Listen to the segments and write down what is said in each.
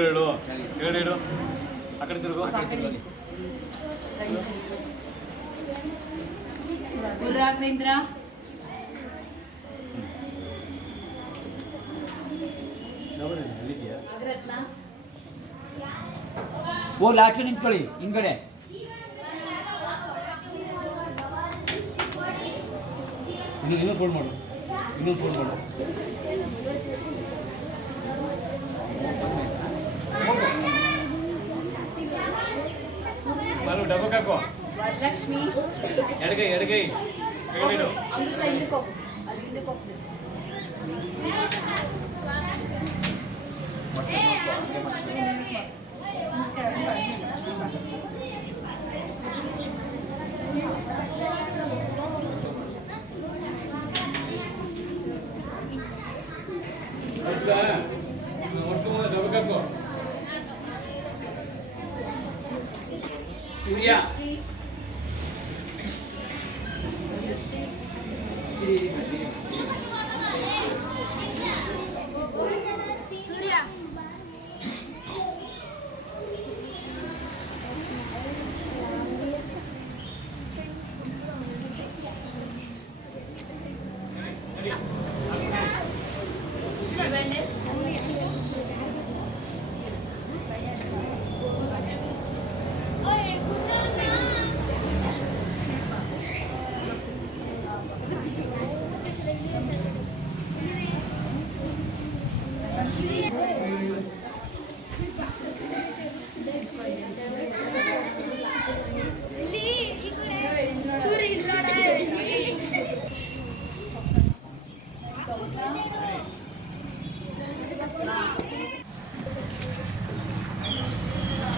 ಎರಡು ಇಡು ಆ ಕಡೆ ತಿರುಗು. ರಾಘವೇಂದ್ರ. ನಾಗರತ್ನ. ಓ ಆಚೆ ನಿಂತ್ಕೊಳ್ಳಿ ಹಿಂದ್ಗಡೆ. ಇನ್ನು ಇನ್ನೊಂದು ಫೋನ್ ಮಾಡು. ಇನ್ನೊಂದು ಫೋನ್ ಮಾಡು. వాళ్ళు డబ్బు కక్కో. వరలక్ష్మి. ఎడగై ఎడగై. అమృత ఇందుకో అది ఇందుకో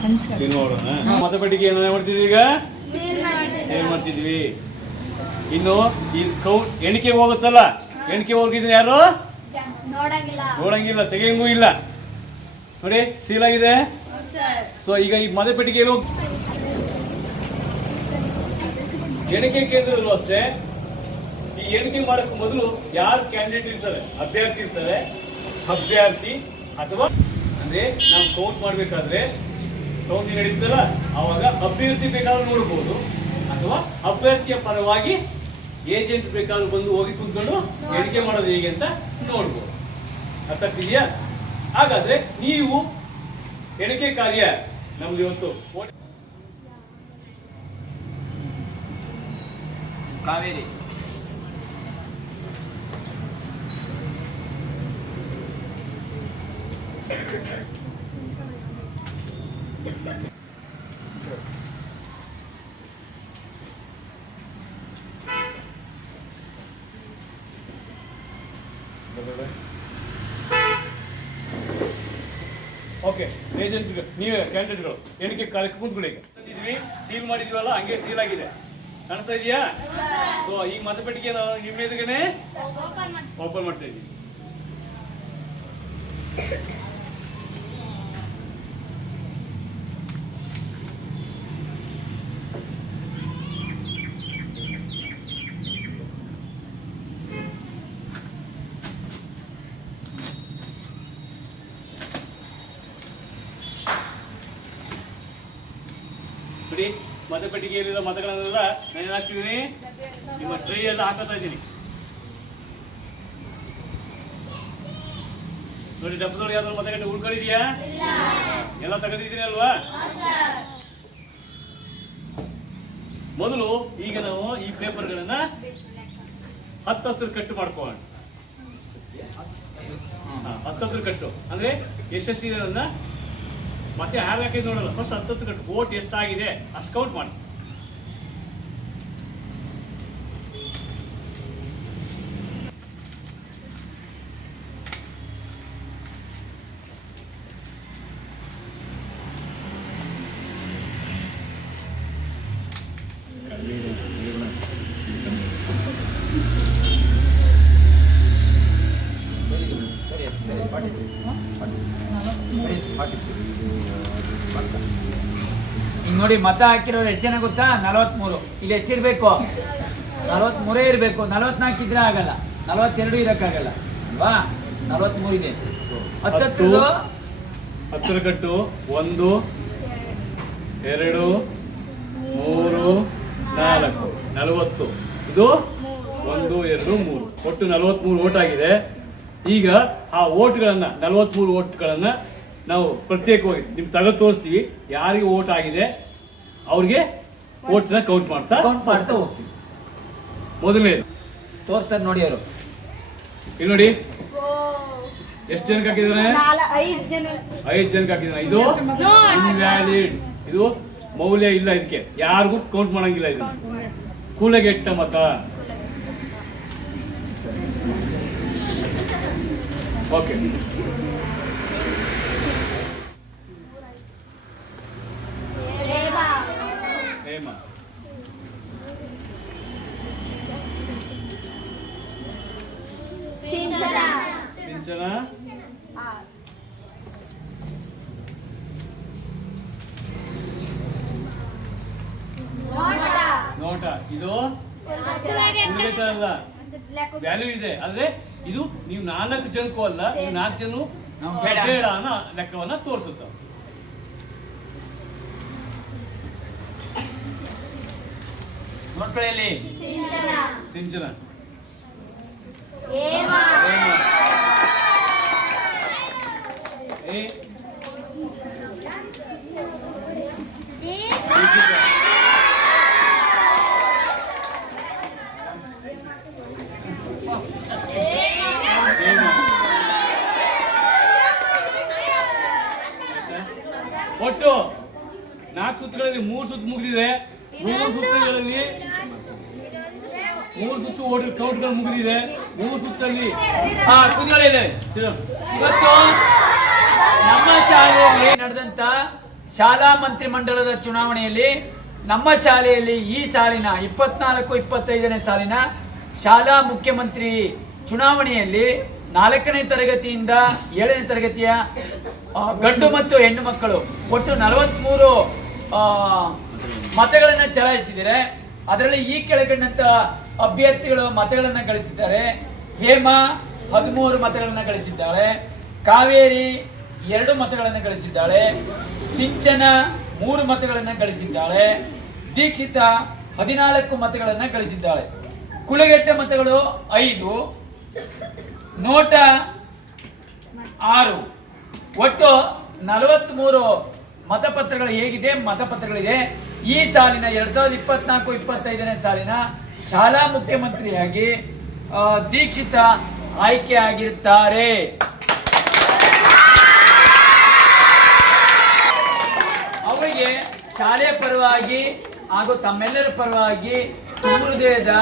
ಏನು ಮತಪಟ್ಟಿಗೆ ಏನಾರ ಮಾಡ್ತಿದ್ವಿ ಈಗ? ಸೇವ್ ಮಾಡ್ತಿದ್ವಿ. ಇನ್ನು ಈ ಕೌ ಎಣಿಕೆ ಹೋಗುತ್ತಲ್ಲ? ಎಣಿಕೆ ಹೋಗಿದ್ರೆ ಯಾರು? ನೋಡಂಗಿಲ್ಲ. ತೆಗಿಯಂಗೂ ಇಲ್ಲ. ನೋಡಿ ಸೀಲ್ ಆಗಿದೆ ಸೊ ಈಗ ಈ ಮತಪೆಟ್ಟಿಗೆಯಲ್ಲಿ ಹೋಗಿ ಎಣಿಕೆ ಕೇಂದ್ರದಲ್ಲೂ ಅಷ್ಟೇ ಈ ಎಣಿಕೆ ಮಾಡೋಕ್ಕೂ ಮೊದಲು ಯಾರು ಕ್ಯಾಂಡಿಡೇಟ್ ಇರ್ತಾರೆ? ಅಭ್ಯರ್ಥಿ ಇರ್ತಾರೆ. ಅಭ್ಯರ್ಥಿ ಅಥವಾ ಅಂದ್ರೆ ನಾವು ಕೌಂಟ್ ಮಾಡ್ಬೇಕಾದ್ರೆ ಕೌಂಟಿಂಗ್ ನಡೀತಲ್ಲ ಅವಾಗ ಅಭ್ಯರ್ಥಿ ಬೇಕಾದ್ರೂ ನೋಡ್ಬೋದು. ಅಥವಾ ಅಭ್ಯರ್ಥಿಯ ಪರವಾಗಿ ಏಜೆಂಟ್ ಬೇಕಾದ್ರೂ ಬಂದು ಹೋಗಿ ಕುತ್ಕೊಂಡು ಎಣಿಕೆ ಮಾಡೋದು ಹೇಗೆ ಅಂತ ನೋಡ್ಬೋದು. ಅರ್ಥ ಹಾಗಾದ್ರೆ ನೀವು ಎಣಿಕೆ ಕಾರ್ಯ ನಮ್ಗೆ ಇವತ್ತು ಕಾವೇರಿ. ಓಕೆ ಏಜೆಂಟ್ ನೀವೇ ಕ್ಯಾಂಡಿಡೇಟ್ಗಳು ಎಣಿಕೆ ಕಾಲಕ್ಕೆ ಕುಂತ್ಕೊಳ್ಳಿ ಈಗ. ಇದ್ವಿ ಸೀಲ್ ಮಾಡಿದ್ವಲ್ಲ ಹಂಗೆ ಸೀಲ್ ಆಗಿದೆ. ಕಾಣಿಸ್ತಾ ಇದೆಯಾ? ಸೊ ಈಗ ಮತಪೆಟ್ಟಿಗೆ ನಾವು ನಿಮ್ಮ ಎದುರುಗೇನೆ? ಓಪನ್ ಮಾಡ್ತಾ ಇದ್ದೀವಿ ನೋಡಿ ಮತಪೆಟ್ಟಿಗೆಯಲ್ಲಿರೋ ಮತಗಳನ್ನೆಲ್ಲ ನಾನು ನಿಮ್ಮ ಟ್ರೈ ಎಲ್ಲ ಹಾಕೋತಾ ಇದ್ದೀನಿ. ನೋಡಿ ಡಬ್ಬದೊಳಗೆ ಯಾವ್ದಾದ್ರು ಮತಗಟ್ಟೆ ಉಳ್ಕೊಂಡಿದ್ಯಾ ಎಲ್ಲ ತೆಗೆದಿದ್ದೀನಿ ಅಲ್ವಾ? ಮೊದಲು ಈಗ ನಾವು ಈ ಪೇಪರ್ಗಳನ್ನ ಹತ್ತು ಹತ್ತಿರ ಕಟ್ಟು ಮಾಡ್ಕೋಣ ಹತ್ತತ್ರ ಕಟ್ಟು. ಅಂದ್ರೆ ಅದನ್ನ ಮತ್ತೆ ಹಾಕಿದ್ ನೋಡಲ್ಲ ಫಸ್ಟ್ ಹತ್ತತ್ತು ಕಟ್ಟು ಓಟ್ ಎಷ್ಟಾಗಿದೆ? ಅಷ್ಟು ಕೌಂಟ್ ಮಾಡಿ. ಈಗ ನೋಡಿ ಮತ ಹಾಕಿರೋರು ಎಷ್ಟು ಗೊತ್ತಾ? ನಲವತ್ಮೂರು. ಇಲ್ಲಿ ಹೆಚ್ಚಿರ್ಬೇಕು. ನಲವತ್ಮೂರೇ ಇರಬೇಕು. ನಲವತ್ನಾಲ್ಕು ಇದ್ರೆ ಆಗಲ್ಲ. ನಲವತ್ತೆರಡು ಇರೋಕ್ಕಾಗಲ್ಲ. ಅಲ್ವಾ? ನಲವತ್ಮೂರು ಇದೆ. ಹತ್ತತ್ತು ಹತ್ತರ ಕಟ್ಟು. ಒಂದು, ಎರಡು, ಮೂರು, ನಾಲ್ಕು. ನಲವತ್ತು. ಇದು? ಒಂದು, ಎರಡು, ಮೂರು. ಒಟ್ಟು ನಲವತ್ಮೂರು ಓಟ್ ಆಗಿದೆ. ಈಗ ಆ ಓಟ್ಗಳನ್ನು, ನಲವತ್ಮೂರು ಓಟ್ಗಳನ್ನ ನಾವು ಪ್ರತ್ಯೇಕವಾಗಿ ನಿಮ್ಗೆ ತಗ ತೋರಿಸ್ತೀವಿ ಯಾರಿಗೆ ಓಟ್ ಆಗಿದೆ ಅವ್ರಿಗೆ ಓಟ್ನ ಕೌಂಟ್ ಮಾಡ್ತಾ ಕೌಂಟ್ ಮಾಡ್ತಾ ಹೋಗ್ತೀವಿ. ಮೊದಲನೇ ತೋರ್ತಾರೆ ನೋಡಿ ಅವರು. ಇಲ್ಲಿ ನೋಡಿ. ಎಷ್ಟು ಜನಕ್ಕೆ ಹಾಕಿದ್ದಾರೆ? ಐದು ಜನ. ಐದು ಜನಕ್ಕೆ ಹಾಕಿದ್ದಾರೆ. ಇದು ಇನ್ವ್ಯಾಲಿಡ್ ಇದು ಮೌಲ್ಯ ಇಲ್ಲ ಇದಕ್ಕೆ. ಯಾರಿಗೂ ಕೌಂಟ್ ಮಾಡಂಗಿಲ್ಲ ಇದು. ಕೂಲಗೆಟ್ಟ ಮತ. ಓಕೆ ಹೇಮ ಸಿಂಚನ. ನೋಟ. ಇದು? ಅಲ್ಲ. ವ್ಯಾಲ್ಯೂ ಇದೆ. ಆದ್ರೆ ಇದು ನೀವು ನಾಲ್ಕು ಜನಕ್ಕೂ ಅಲ್ಲ ನೀವು ನಾಲ್ಕು ಜನ ನಾವು ಬೇಡ. ಬೇಡ ಅನ್ನೋ ಲೆಕ್ಕವನ್ನ ತೋರಿಸುತ್ತೆ. ನೋಡ್ಕೊಳ್ಳಿ ಅಲ್ಲಿ ಸಿಂಚನ. ಒಟ್ಟು ನಾಲ್ಕು ಸುತ್ತುಗಳಲ್ಲಿ ಮೂರು ಸುತ್ತು ಮುಗಿದಿದೆ. ಮೂರು ಸುತ್ತುಗಳಲ್ಲಿ ಮೂರು ಸುತ್ತು ಹೋಟೆಲ್ ಕೌಂಟ್ಗಳು ಮುಗಿದಿದೆ. ಮೂರು ಸುತ್ತಲ್ಲಿ ಕುದುಗಳಿದೆ ಇವತ್ತು ನಮ್ಮ ಶಾಲೆಯಲ್ಲಿ ನಡೆದಂತ ಶಾಲಾ ಮಂತ್ರಿ ಮಂಡಲದ ಚುನಾವಣೆಯಲ್ಲಿ ನಮ್ಮ ಶಾಲೆಯಲ್ಲಿ ಈ ಸಾಲಿನ, ಇಪ್ಪತ್ನಾಲ್ಕು, ಇಪ್ಪತ್ತೈದನೇ ಸಾಲಿನ ಶಾಲಾ ಮುಖ್ಯಮಂತ್ರಿ ಚುನಾವಣೆಯಲ್ಲಿ ನಾಲ್ಕನೇ ತರಗತಿಯಿಂದ ಏಳನೇ ತರಗತಿಯ ಗಂಡು ಮತ್ತು ಹೆಣ್ಣು ಮಕ್ಕಳು, ಒಟ್ಟು ನಲವತ್ಮೂರು ಮತಗಳನ್ನು ಚಲಾಯಿಸಿದರೆ ಅದರಲ್ಲಿ ಈ ಕೆಳಗಂಡಂತ ಅಭ್ಯರ್ಥಿಗಳು ಮತಗಳನ್ನು ಗಳಿಸಿದ್ದಾರೆ. ಹೇಮಾ ಹದಿಮೂರು ಮತಗಳನ್ನು ಗಳಿಸಿದ್ದಾಳೆ. ಕಾವೇರಿ ಎರಡು ಮತಗಳನ್ನು ಗಳಿಸಿದ್ದಾಳೆ. ಸಿಂಚನ ಮೂರು ಮತಗಳನ್ನು ಗಳಿಸಿದ್ದಾಳೆ. ದೀಕ್ಷಿತ ಹದಿನಾಲ್ಕು ಮತಗಳನ್ನು ಗಳಿಸಿದ್ದಾಳೆ. ಕುಲಗೆಟ್ಟ ಮತಗಳು ಐದು. ನೋಟ ಆರು. ಒಟ್ಟು ನಲವತ್ಮೂರು ಮತಪತ್ರಗಳು ಹೇಗಿದೆ? ಮತಪತ್ರಗಳಿದೆ. ಈ ಸಾಲಿನ ಎರಡ್ ಸಾವಿರದ ಇಪ್ಪತ್ನಾಲ್ಕು, ಇಪ್ಪತ್ತೈದನೇ ಸಾಲಿನ ಶಾಲಾ ಮುಖ್ಯಮಂತ್ರಿಯಾಗಿ ದೀಕ್ಷಿತ ಆಯ್ಕೆ ಆಗಿರುತ್ತಾರೆ. ಅವರಿಗೆ ಶಾಲೆಯ ಪರವಾಗಿ ಹಾಗೂ ತಮ್ಮೆಲ್ಲರ ಪರವಾಗಿ ಹೃದಯದ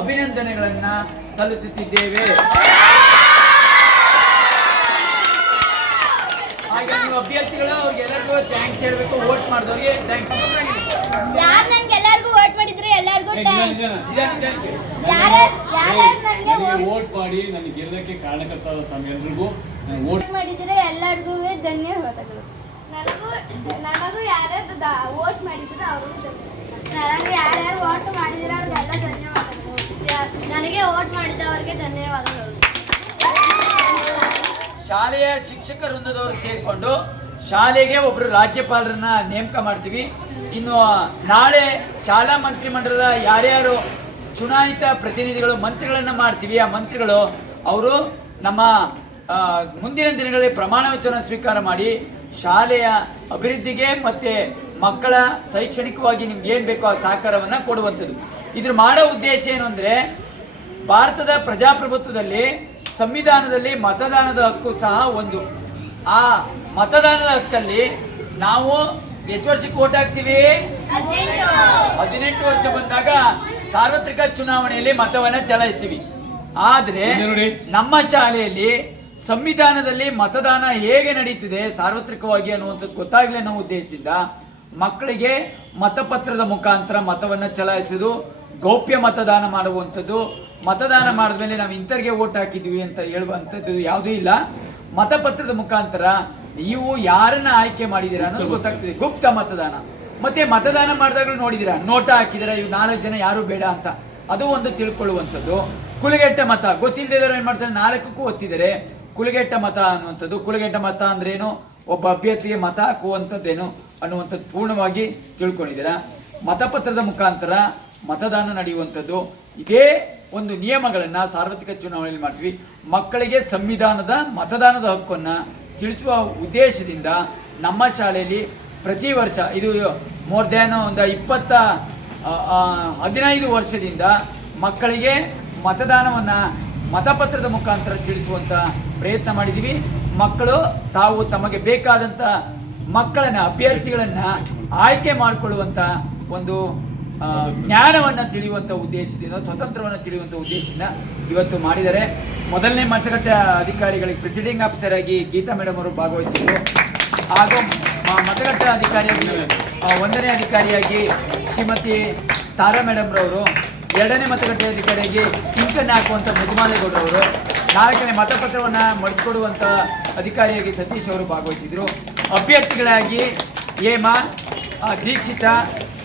ಅಭಿನಂದನೆಗಳನ್ನು ಸಲ್ಲಿಸುತ್ತಿದ್ದೇವೆ. ಹಾಗೆ ನೀವು ಅಭ್ಯರ್ಥಿಗಳು, ಅವ್ರಿಗೆಲ್ಲರಿಗೂ ಥ್ಯಾಂಕ್ಸ್ ಹೇಳಬೇಕು ವೋಟ್ ಮಾಡಿದವ್ರಿಗೆ ಥ್ಯಾಂಕ್ಸ್ ಯಾರ್ ನನ್ಗೆ ಎಲ್ಲರಿಗೂ ವೋಟ್ ಮಾಡಿದ್ರೆ ಎಲ್ಲರಿಗೂ ವೋಟ್ ಮಾಡಿ ನನಗೆ ಗೆಲ್ಲಕ್ಕೆ ಕಾರಣಕರ್ತರ ತಮ್ಮೆಲ್ಲರಿಗೂ ವೋಟ್ ಮಾಡಿದ್ರೆ ಎಲ್ಲರಿಗೂ ಧನ್ಯವಾದಗಳು. ನನಗೂ ನನಗೂ ಯಾರ್ಯಾರು ವೋಟ್ ಮಾಡಿದ್ರೆ ಅವ್ರಿಗೂ ನನಗೆ ಯಾರ್ಯಾರು ವೋಟ್ ಮಾಡಿದ್ರೆ ಅವ್ರಿಗೆಲ್ಲ ಧನ್ಯವಾದಗಳು. ನನಗೆ ವೋಟ್ ಮಾಡಿದವರಿಗೆ ಧನ್ಯವಾದಗಳು. ಶಾಲೆಯ ಶಿಕ್ಷಕ ವೃಂದದವರು ಸೇರಿಕೊಂಡು ಶಾಲೆಗೆ ಒಬ್ಬರು ರಾಜ್ಯಪಾಲರನ್ನ ನೇಮಕ ಮಾಡ್ತೀವಿ. ಇನ್ನು ನಾಳೆ ಶಾಲಾ ಮಂತ್ರಿಮಂಡಲದ ಯಾರ್ಯಾರು ಚುನಾಯಿತ ಪ್ರತಿನಿಧಿಗಳು, ಮಂತ್ರಿಗಳನ್ನು ಮಾಡ್ತೀವಿ. ಆ ಮಂತ್ರಿಗಳು ಅವರು ನಮ್ಮ ಮುಂದಿನ ದಿನಗಳಲ್ಲಿ ಪ್ರಮಾಣ ವಚನ ಸ್ವೀಕಾರ ಮಾಡಿ ಶಾಲೆಯ ಅಭಿವೃದ್ಧಿಗೆ ಮತ್ತೆ ಮಕ್ಕಳ ಶೈಕ್ಷಣಿಕವಾಗಿ ನಿಮ್ಗೆ ಏನು ಬೇಕೋ ಆ ಸಹಕಾರವನ್ನು ಕೊಡುವಂಥದ್ದು. ಇದ್ರ ಮಾಡೋ ಉದ್ದೇಶ ಏನು ಅಂದರೆ ಭಾರತದ ಪ್ರಜಾಪ್ರಭುತ್ವದಲ್ಲಿ ಸಂವಿಧಾನದಲ್ಲಿ ಮತದಾನದ ಹಕ್ಕು ಸಹ ಒಂದು. ಆ ಮತದಾನದ ಹಕ್ಕಲ್ಲಿ ನಾವು ಎಷ್ಟು ವರ್ಷಕ್ಕೆ ಓಟ್ ಹಾಕ್ತೀವಿ. ಹದಿನೆಂಟು ವರ್ಷ ಬಂದಾಗ ಸಾರ್ವತ್ರಿಕ ಚುನಾವಣೆಯಲ್ಲಿ ಮತವನ್ನ ಚಲಾಯಿಸ್ತೀವಿ. ಆದ್ರೆ. ನಮ್ಮ ಶಾಲೆಯಲ್ಲಿ ಸಂವಿಧಾನದಲ್ಲಿ ಮತದಾನ ಹೇಗೆ ನಡೀತಿದೆ ಸಾರ್ವತ್ರಿಕವಾಗಿ ಅನ್ನುವಂಥದ್ದು ಗೊತ್ತಾಗಲಿ ಅನ್ನೋ ಉದ್ದೇಶದಿಂದ ಮಕ್ಕಳಿಗೆ ಮತಪತ್ರದ ಮುಖಾಂತರ ಮತವನ್ನ ಚಲಾಯಿಸೋದು ಗೌಪ್ಯ ಮತದಾನ ಮಾಡುವಂಥದ್ದು. ಮತದಾನ ಮಾಡಿದ್ಮೇಲೆ ನಾವು ಇಂಥವ್ರಿಗೆ ಓಟ್ ಹಾಕಿದ್ವಿ ಅಂತ ಹೇಳುವಂಥದ್ದು ಯಾವುದೂ ಇಲ್ಲ. ಮತಪತ್ರದ ಮುಖಾಂತರ ನೀವು ಯಾರನ್ನ ಆಯ್ಕೆ ಮಾಡಿದ್ದೀರಾ ಅನ್ನೋದು ಗೊತ್ತಾಗ್ತದೆ. ಗುಪ್ತ ಮತದಾನ. ಮತ್ತೆ ಮತದಾನ ಮಾಡಿದಾಗಲೂ ನೋಡಿದಿರಾ ನೋಟ ಹಾಕಿದಿರ ಇವು ನಾಲ್ಕು ಜನ ಯಾರು ಬೇಡ ಅಂತ. ಅದು ಒಂದು ತಿಳ್ಕೊಳ್ಳುವಂಥದ್ದು. ಕುಲಗೆಟ್ಟ ಮತ. ಗೊತ್ತಿಲ್ಲದೆ ಏನ್ ಮಾಡ್ತಾರೆ? ನಾಲ್ಕಕ್ಕೂ ಒತ್ತಿದರೆ ಕುಲಗೆಟ್ಟ ಮತ ಅನ್ನುವಂಥದ್ದು. ಕುಲಗೆಟ್ಟ ಮತ ಅಂದ್ರೇನು? ಒಬ್ಬ ಅಭ್ಯರ್ಥಿಗೆ ಮತ ಹಾಕುವಂಥದ್ದೇನು ಅನ್ನುವಂಥದ್ದು ಪೂರ್ಣವಾಗಿ ತಿಳ್ಕೊಂಡಿದ್ದೀರಾ? ಮತಪತ್ರದ ಮುಖಾಂತರ ಮತದಾನ ನಡೆಯುವಂಥದ್ದು. ಇದೇ ಒಂದು ನಿಯಮಗಳನ್ನು ಸಾರ್ವತ್ರಿಕ ಚುನಾವಣೆಯಲ್ಲಿ ಮಾಡ್ತೀವಿ. ಮಕ್ಕಳಿಗೆ ಸಂವಿಧಾನದ ಮತದಾನದ ಹಕ್ಕನ್ನು ತಿಳಿಸುವ ಉದ್ದೇಶದಿಂದ ನಮ್ಮ ಶಾಲೆಯಲ್ಲಿ ಪ್ರತಿ ವರ್ಷ ಇದು ಮೋರ್ ದ್ಯಾನ್ ಒಂದು ಇಪ್ಪತ್ತ ಹದಿನೈದು ವರ್ಷದಿಂದ ಮಕ್ಕಳಿಗೆ ಮತದಾನವನ್ನು ಮತಪತ್ರದ ಮುಖಾಂತರ ತಿಳಿಸುವಂಥ ಪ್ರಯತ್ನ ಮಾಡಿದ್ದೀವಿ ಮಕ್ಕಳು ತಾವು ತಮಗೆ ಬೇಕಾದಂಥ ಮಕ್ಕಳನ್ನು, ಅಭ್ಯರ್ಥಿಗಳನ್ನು ಆಯ್ಕೆ ಮಾಡಿಕೊಳ್ಳುವಂಥ ಒಂದು ಜ್ಞಾನವನ್ನ ತಿಳಿಯುವಂಥ ಉದ್ದೇಶದಿಂದ, ಸ್ವತಂತ್ರವನ್ನು ತಿಳಿಯುವಂಥ ಉದ್ದೇಶದಿಂದ ಇವತ್ತು ಮಾಡಿದ್ದಾರೆ. ಮೊದಲನೇ ಮತಗಟ್ಟೆ ಅಧಿಕಾರಿಗಳಿಗೆ ಪ್ರಿಸೈಡಿಂಗ್ ಆಫೀಸರ್ ಆಗಿ ಗೀತಾ ಮೇಡಮ್ ಅವರು ಭಾಗವಹಿಸಿದ್ರು. ಹಾಗೂ ಮತಗಟ್ಟೆ ಅಧಿಕಾರಿಯಾಗಿ ಒಂದನೇ ಅಧಿಕಾರಿಯಾಗಿ ಶ್ರೀಮತಿ ತಾರಾ ಮೇಡಮ್ರವರು ಎರಡನೇ ಮತಗಟ್ಟೆ ಅಧಿಕಾರಿಯಾಗಿ ಚಿಂತನೆ ಹಾಕುವಂಥ ಮುಜುಮಾಲೇಗೌಡರವರು ನಾಲ್ಕನೇ ಮತಪತ್ರವನ್ನು ಮಡಿಕೊಡುವಂಥ ಅಧಿಕಾರಿಯಾಗಿ ಸತೀಶ್ ಅವರು ಭಾಗವಹಿಸಿದರು. ಅಭ್ಯರ್ಥಿಗಳಾಗಿ ಹೇಮಾ ದೀಕ್ಷಿತ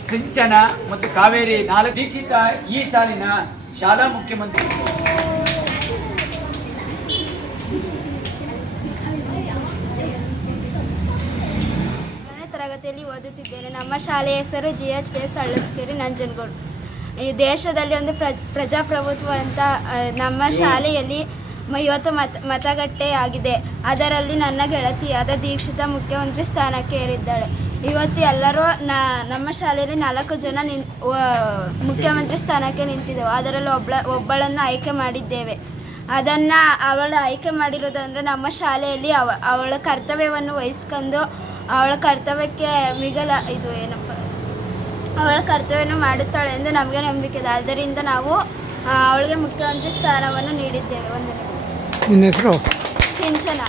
ಸಿಂಚನ ಮತ್ತು ಕಾವೇರಿ ನಾಲ್ಕು ದೀಕ್ಷಿತ ಈ ಸಾಲಿನ ಶಾಲಾ ಮುಖ್ಯಮಂತ್ರಿ. ತರಗತಿಯಲ್ಲಿ ಓದುತ್ತಿದ್ದೇನೆ. ನಮ್ಮ ಶಾಲೆಯ ಹೆಸರು G H K S Nanjangud. ಈ ದೇಶದಲ್ಲಿ ಒಂದು ಪ್ರ, ಪ್ರಜಾಪ್ರಭುತ್ವ ಅಂತ ನಮ್ಮ ಶಾಲೆಯಲ್ಲಿ ಇವತ್ತು ಮತ, ಮತಗಟ್ಟೆಯಾಗಿದೆ. ಅದರಲ್ಲಿ ನನ್ನ ಗೆಳತಿಯಾದ ದೀಕ್ಷಿತ ಮುಖ್ಯಮಂತ್ರಿ ಸ್ಥಾನಕ್ಕೆ ಏರಿದ್ದಾಳೆ ಇವತ್ತು ಎಲ್ಲರೂ ನ ನಮ್ಮ ಶಾಲೆಯಲ್ಲಿ ನಾಲ್ಕು ಜನ ನಿನ್ ಮುಖ್ಯಮಂತ್ರಿ ಸ್ಥಾನಕ್ಕೆ ನಿಂತಿದ್ದೆವು. ಅದರಲ್ಲಿ ಒಬ್ಬಳ ಒಬ್ಬಳನ್ನು ಆಯ್ಕೆ ಮಾಡಿದ್ದೇವೆ. ಅದನ್ನು ಅವಳು ಆಯ್ಕೆ ಮಾಡಿರೋದಂದರೆ ನಮ್ಮ ಶಾಲೆಯಲ್ಲಿ ಅವ ಅವಳ ಕರ್ತವ್ಯವನ್ನು ವಹಿಸ್ಕೊಂಡು ಅವಳ ಕರ್ತವ್ಯಕ್ಕೆ ಮಿಗಲ ಇದು ಏನಪ್ಪ ಅವಳ ಕರ್ತವ್ಯವನ್ನು ಮಾಡುತ್ತಾಳೆ ಎಂದು ನಮಗೆ ನಂಬಿಕೆ ಇದೆ. ಆದ್ದರಿಂದ ನಾವು ಅವಳಿಗೆ ಮುಖ್ಯಮಂತ್ರಿ ಸ್ಥಾನವನ್ನು ನೀಡಿದ್ದೇವೆ. ಒಂದು ನಿನ್ನ ಹೆಸರು? ಸಿಂಚನ.